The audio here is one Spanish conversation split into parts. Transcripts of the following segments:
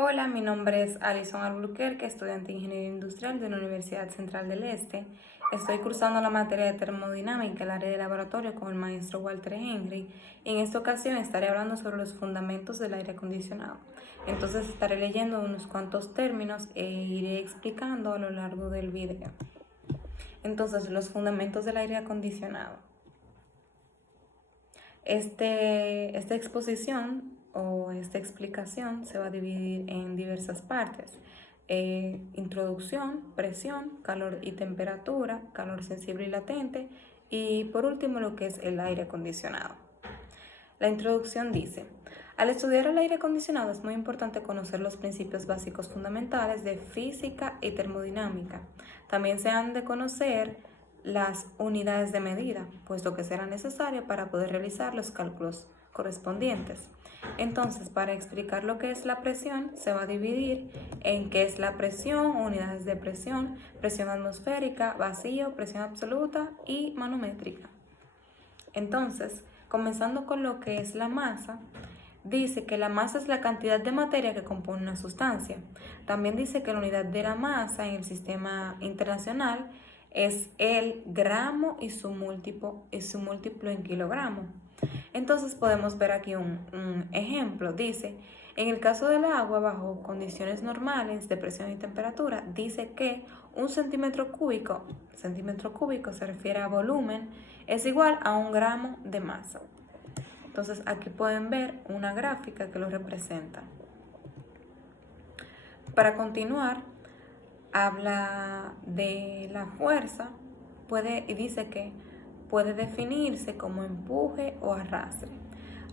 Hola, mi nombre es Alison Albuquerque, estudiante de Ingeniería Industrial de la Universidad Central del Este. Estoy cursando la materia de termodinámica, el área de laboratorio, con el maestro Walter Henry. Y en esta ocasión estaré hablando sobre los fundamentos del aire acondicionado. Entonces estaré leyendo unos cuantos términos e iré explicando a lo largo del video. Entonces, los fundamentos del aire acondicionado. Esta exposición o esta explicación se va a dividir en diversas partes. Introducción, presión, calor y temperatura, calor sensible y latente, y por último lo que es el aire acondicionado. La introducción dice: al estudiar el aire acondicionado es muy importante conocer los principios básicos fundamentales de física y termodinámica. También se han de conocer las unidades de medida, puesto que será necesario para poder realizar los cálculos correspondientes. Entonces, para explicar lo que es la presión, se va a dividir en qué es la presión, unidades de presión, presión atmosférica, vacío, presión absoluta y manométrica. Entonces, comenzando con lo que es la masa, dice que la masa es la cantidad de materia que compone una sustancia. También dice que la unidad de la masa en el sistema internacional es el gramo y su múltiplo en kilogramo. Entonces podemos ver aquí un ejemplo. Dice, en el caso del agua bajo condiciones normales de presión y temperatura, dice que un centímetro cúbico se refiere a volumen, es igual a 1 gramo de masa. Entonces aquí pueden ver una gráfica que lo representa. Para continuar, habla de la fuerza, y dice que puede definirse como empuje o arrastre.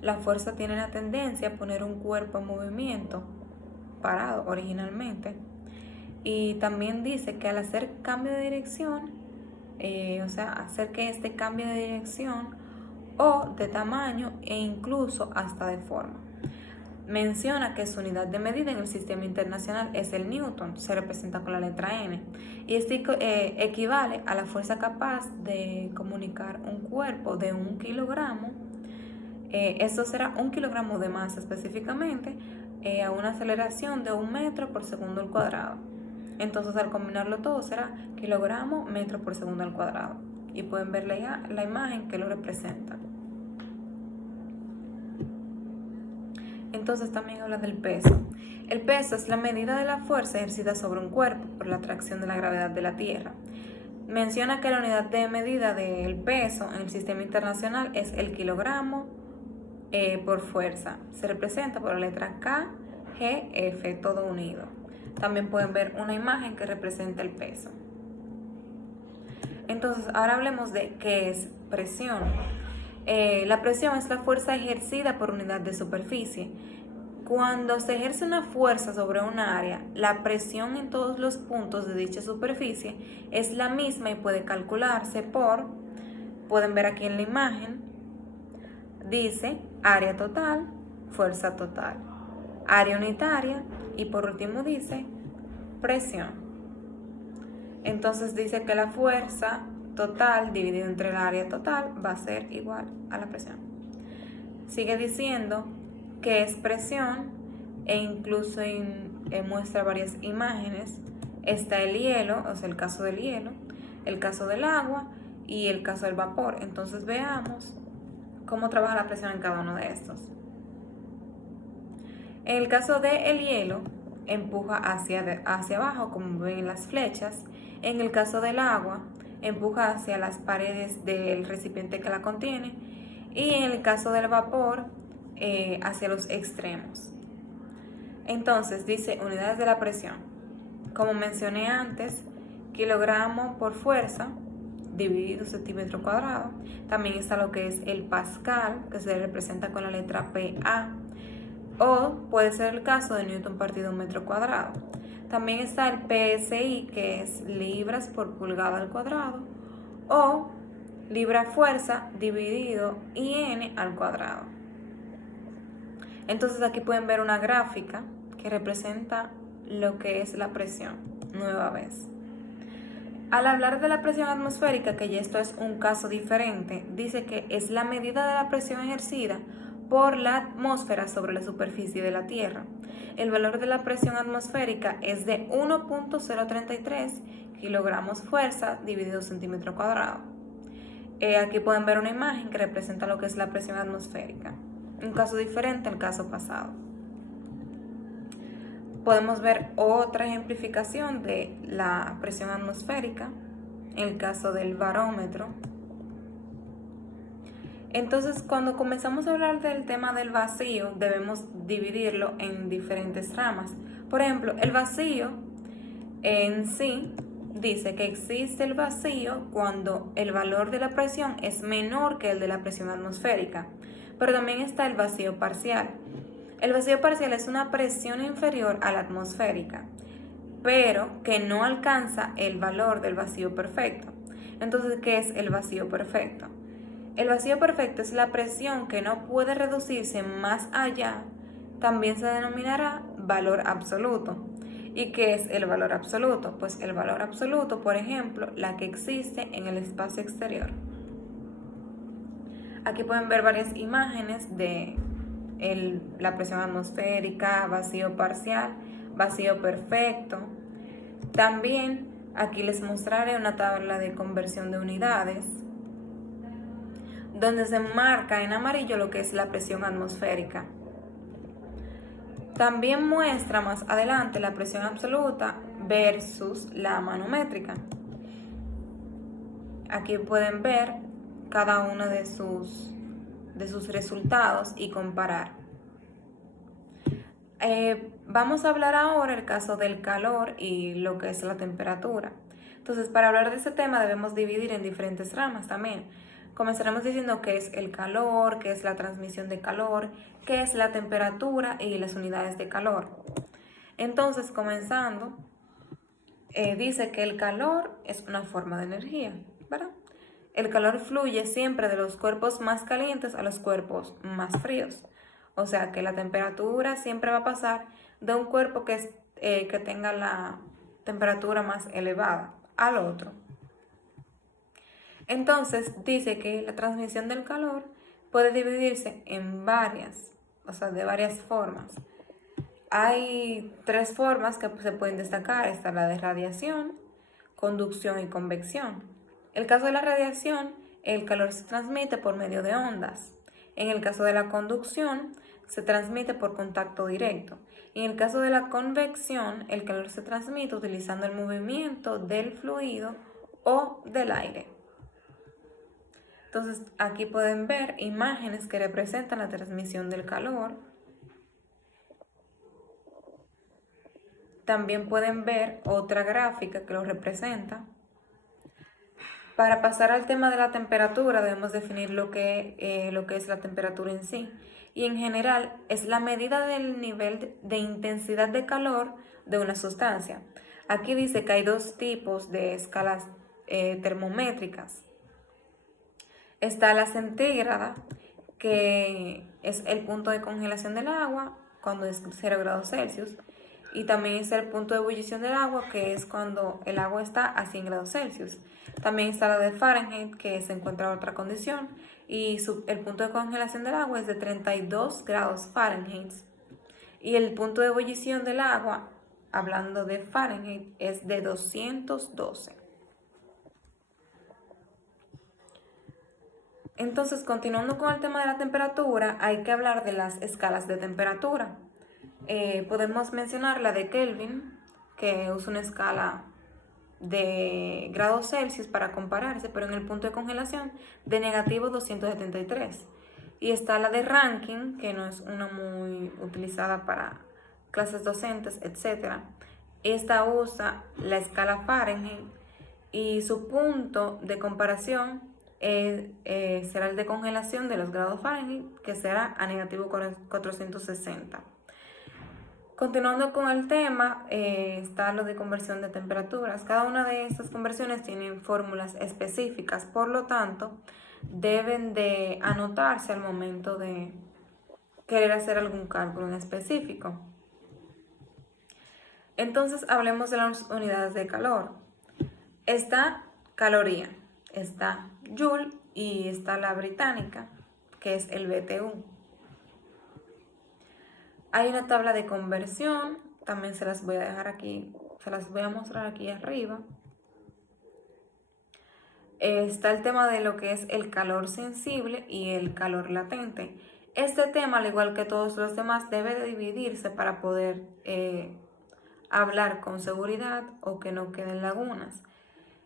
La fuerza tiene la tendencia a poner un cuerpo en movimiento, parado originalmente, y también dice que al hacer cambio de dirección, hacer que este cambie de dirección o de tamaño e incluso hasta de forma. Menciona que su unidad de medida en el sistema internacional es el Newton, se representa con la letra N, y este equivale a la fuerza capaz de comunicar un cuerpo de 1 kilogramo, esto será 1 kilogramo de masa específicamente, a una aceleración de 1 metro por segundo al cuadrado. Entonces al combinarlo todo será kilogramo metro por segundo al cuadrado, y pueden ver la imagen que lo representa. Entonces también habla del peso. El peso es la medida de la fuerza ejercida sobre un cuerpo por la atracción de la gravedad de la Tierra. Menciona que la unidad de medida del peso en el sistema internacional es el kilogramo por fuerza. Se representa por la letra K, G, F, todo unido. También pueden ver una imagen que representa el peso. Entonces, ahora hablemos de qué es presión. La presión es la fuerza ejercida por unidad de superficie. Cuando se ejerce una fuerza sobre un área, la presión en todos los puntos de dicha superficie es la misma y puede calcularse pueden ver aquí en la imagen, dice área total, fuerza total, área unitaria y por último dice presión. Entonces dice que la fuerza total dividido entre el área total va a ser igual a la presión. Sigue diciendo que es presión e incluso muestra varias imágenes. Está el hielo, o sea, el caso del hielo, el caso del agua y el caso del vapor. Entonces veamos cómo trabaja la presión en cada uno de estos. En el caso del hielo, empuja hacia abajo, como ven en las flechas. En el caso del agua, empuja hacia las paredes del recipiente que la contiene, y en el caso del vapor, hacia los extremos. Entonces dice unidades de la presión. Como mencioné antes, kilogramo por fuerza dividido centímetro cuadrado. También está lo que es el pascal, que se representa con la letra PA, o puede ser el caso de Newton partido un metro cuadrado. También está el PSI, que es libras por pulgada al cuadrado, o libra fuerza dividido IN al cuadrado. Entonces aquí pueden ver una gráfica que representa lo que es la presión, nueva vez. Al hablar de la presión atmosférica, que ya esto es un caso diferente, dice que es la medida de la presión ejercida por la atmósfera sobre la superficie de la Tierra. El valor de la presión atmosférica es de 1.033 kilogramos fuerza dividido centímetro cuadrado. Aquí pueden ver una imagen que representa lo que es la presión atmosférica. Un caso diferente al caso pasado. Podemos ver otra ejemplificación de la presión atmosférica, en el caso del barómetro. Entonces, cuando comenzamos a hablar del tema del vacío, debemos dividirlo en diferentes ramas. Por ejemplo, el vacío en sí dice que existe el vacío cuando el valor de la presión es menor que el de la presión atmosférica. Pero también está el vacío parcial. El vacío parcial es una presión inferior a la atmosférica, pero que no alcanza el valor del vacío perfecto. Entonces, ¿qué es el vacío perfecto? El vacío perfecto es la presión que no puede reducirse más allá. También se denominará valor absoluto. ¿Y qué es el valor absoluto? Pues el valor absoluto, por ejemplo, la que existe en el espacio exterior. Aquí pueden ver varias imágenes de la presión atmosférica, vacío parcial, vacío perfecto. También aquí les mostraré una tabla de conversión de unidades, donde se marca en amarillo lo que es la presión atmosférica. También muestra más adelante la presión absoluta versus la manométrica. Aquí pueden ver cada uno de sus resultados y comparar. Vamos a hablar ahora el caso del calor y lo que es la temperatura. Entonces, para hablar de este tema debemos dividir en diferentes ramas también. Comenzaremos diciendo qué es el calor, qué es la transmisión de calor, qué es la temperatura y las unidades de calor. Entonces, comenzando, dice que el calor es una forma de energía, ¿verdad? El calor fluye siempre de los cuerpos más calientes a los cuerpos más fríos. O sea que la temperatura siempre va a pasar de un cuerpo que tenga la temperatura más elevada al otro. Entonces dice que la transmisión del calor puede dividirse en de varias formas. Hay 3 formas que se pueden destacar. Está la de radiación, conducción y convección. En el caso de la radiación, el calor se transmite por medio de ondas. En el caso de la conducción, se transmite por contacto directo. Y en el caso de la convección, el calor se transmite utilizando el movimiento del fluido o del aire. Entonces, aquí pueden ver imágenes que representan la transmisión del calor. También pueden ver otra gráfica que lo representa. Para pasar al tema de la temperatura, debemos definir lo que es la temperatura en sí. Y en general, es la medida del nivel de intensidad de calor de una sustancia. Aquí dice que hay 2 tipos de escalas termométricas. Está la centígrada, que es el punto de congelación del agua cuando es 0 grados Celsius. Y también está el punto de ebullición del agua, que es cuando el agua está a 100 grados Celsius. También está la de Fahrenheit, que se encuentra en otra condición. Y el punto de congelación del agua es de 32 grados Fahrenheit. Y el punto de ebullición del agua, hablando de Fahrenheit, es de 212. Entonces, continuando con el tema de la temperatura, hay que hablar de las escalas de temperatura. Podemos mencionar la de Kelvin, que usa una escala de grados Celsius para compararse, pero en el punto de congelación de negativo 273. Y está la de Rankine, que no es una muy utilizada para clases docentes, etc. Esta usa la escala Fahrenheit y su punto de comparación será el de congelación de los grados Fahrenheit, que será a negativo 460. Continuando con el tema, está lo de conversión de temperaturas. Cada una de estas conversiones tiene fórmulas específicas, por lo tanto, deben de anotarse al momento de querer hacer algún cálculo en específico. Entonces, hablemos de las unidades de calor. Está caloría, está Joule y está la británica, que es el BTU. Hay una tabla de conversión, también se las voy a dejar aquí, se las voy a mostrar aquí arriba. Está el tema de lo que es el calor sensible y el calor latente. Este tema, al igual que todos los demás, debe de dividirse para poder hablar con seguridad o que no queden lagunas.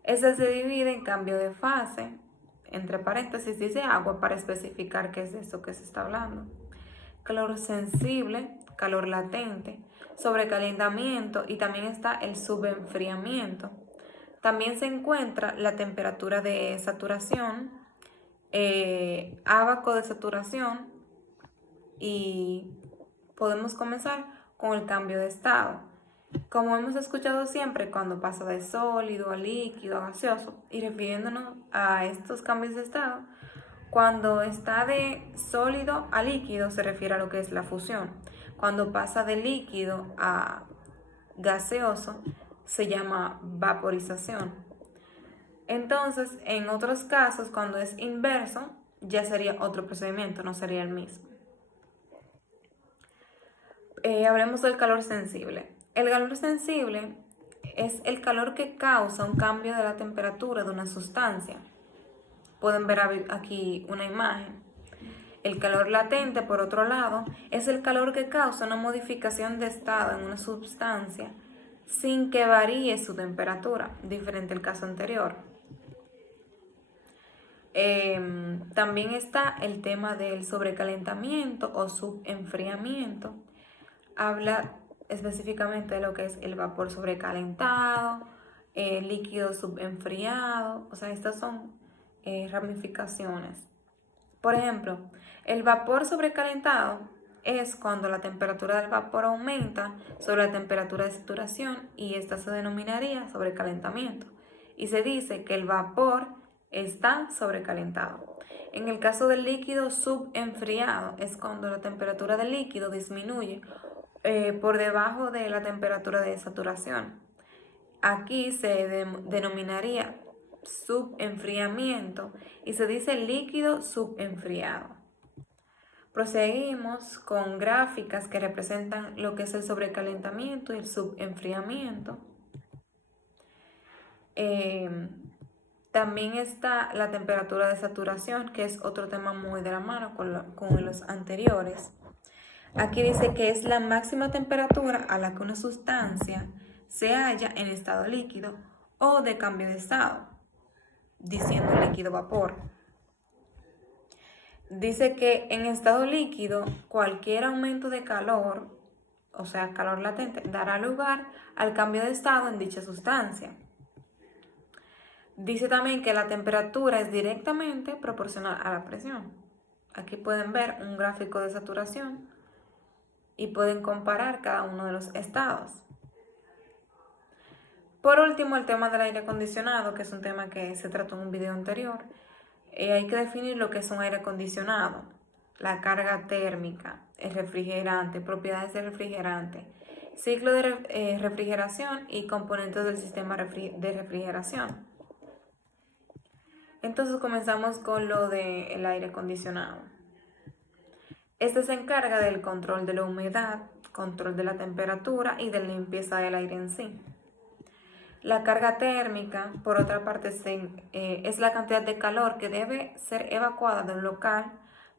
Este se divide en cambio de fase, entre paréntesis dice agua para especificar qué es de esto que se está hablando. Calor sensible, calor latente, sobrecalentamiento y también está el subenfriamiento. También se encuentra la temperatura de saturación, abaco de saturación y podemos comenzar con el cambio de estado. Como hemos escuchado siempre, cuando pasa de sólido a líquido a gaseoso, y refiriéndonos a estos cambios de estado, cuando está de sólido a líquido se refiere a lo que es la fusión. Cuando pasa de líquido a gaseoso se llama vaporización. Entonces, en otros casos, cuando es inverso, ya sería otro procedimiento, no sería el mismo. Hablemos del calor sensible. El calor sensible es el calor que causa un cambio de la temperatura de una sustancia. Pueden ver aquí una imagen. El calor latente, por otro lado, es el calor que causa una modificación de estado en una sustancia sin que varíe su temperatura, diferente al caso anterior. También está el tema del sobrecalentamiento o subenfriamiento. Habla específicamente de lo que es el vapor sobrecalentado, el líquido subenfriado, o sea, estas son ramificaciones. Por ejemplo, el vapor sobrecalentado es cuando la temperatura del vapor aumenta sobre la temperatura de saturación y esta se denominaría sobrecalentamiento. Y se dice que el vapor está sobrecalentado. En el caso del líquido subenfriado es cuando la temperatura del líquido disminuye por debajo de la temperatura de saturación. Aquí se denominaría subenfriamiento y se dice líquido subenfriado. Proseguimos con gráficas que representan lo que es el sobrecalentamiento y el subenfriamiento. También está la temperatura de saturación, que es otro tema muy de la mano con los anteriores. Aquí dice que es la máxima temperatura a la que una sustancia se halla en estado líquido o de cambio de estado, diciendo líquido vapor. Dice que en estado líquido cualquier aumento de calor, o sea, calor latente, dará lugar al cambio de estado en dicha sustancia. Dice también que la temperatura es directamente proporcional a la presión. Aquí pueden ver un gráfico de saturación y pueden comparar cada uno de los estados. Por último, el tema del aire acondicionado, que es un tema que se trató en un video anterior. Hay que definir lo que es un aire acondicionado, la carga térmica, el refrigerante, propiedades del refrigerante, ciclo de refrigeración y componentes del sistema de refrigeración. Entonces comenzamos con lo del aire acondicionado. Este se encarga del control de la humedad, control de la temperatura y de la limpieza del aire en sí. La carga térmica, por otra parte, es la cantidad de calor que debe ser evacuada de un local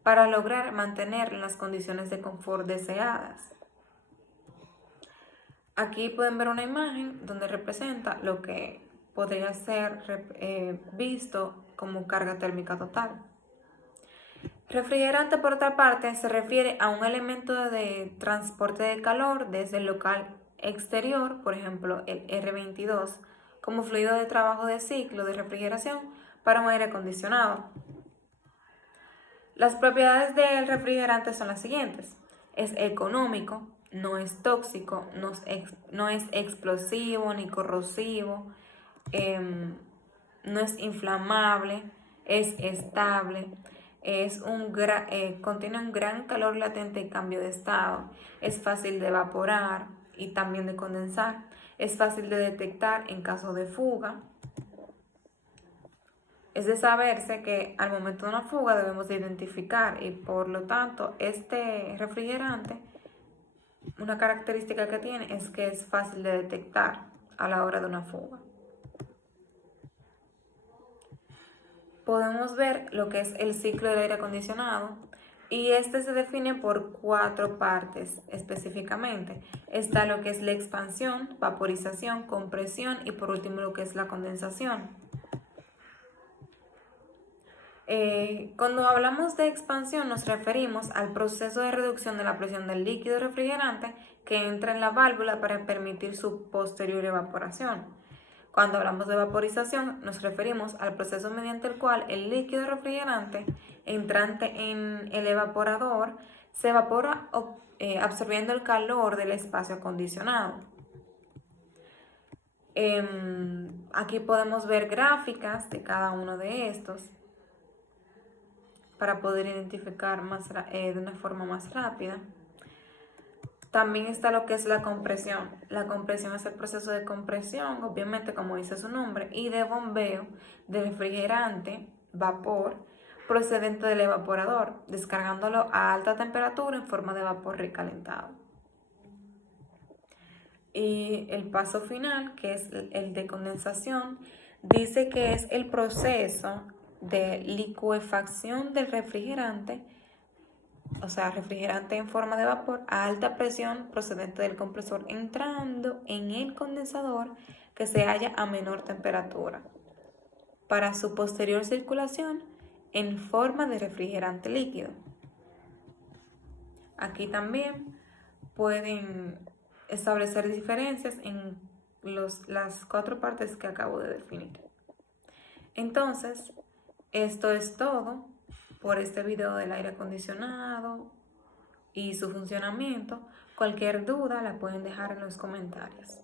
para lograr mantener las condiciones de confort deseadas. Aquí pueden ver una imagen donde representa lo que podría ser visto como carga térmica total. Refrigerante, por otra parte, se refiere a un elemento de transporte de calor desde el local exterior, por ejemplo el R22, como fluido de trabajo de ciclo de refrigeración para un aire acondicionado. Las propiedades del refrigerante son las siguientes: es económico, no es tóxico, no es explosivo ni corrosivo, no es inflamable, es estable, contiene un gran calor latente y cambio de estado, es fácil de evaporar y también de condensar, es fácil de detectar en caso de fuga. Es de saberse que al momento de una fuga debemos de identificar y por lo tanto este refrigerante una característica que tiene es que es fácil de detectar a la hora de una fuga. Podemos ver lo que es el ciclo del aire acondicionado y este se define por 4 partes específicamente. Está lo que es la expansión, vaporización, compresión y por último lo que es la condensación. Cuando hablamos de expansión nos referimos al proceso de reducción de la presión del líquido refrigerante que entra en la válvula para permitir su posterior evaporación. Cuando hablamos de vaporización nos referimos al proceso mediante el cual el líquido refrigerante entrante en el evaporador se evapora absorbiendo el calor del espacio acondicionado. Aquí podemos ver gráficas de cada uno de estos para poder identificar de una forma más rápida. También está lo que es la compresión. La compresión es el proceso de compresión, obviamente como dice su nombre, y de bombeo de refrigerante, vapor, procedente del evaporador, descargándolo a alta temperatura en forma de vapor recalentado. Y el paso final, que es el de condensación, dice que es el proceso de licuefacción del refrigerante, o sea, refrigerante en forma de vapor a alta presión procedente del compresor entrando en el condensador que se halla a menor temperatura para su posterior circulación en forma de refrigerante líquido. Aquí también pueden establecer diferencias en las 4 partes que acabo de definir. Entonces, esto es todo por este video del aire acondicionado y su funcionamiento. Cualquier duda la pueden dejar en los comentarios.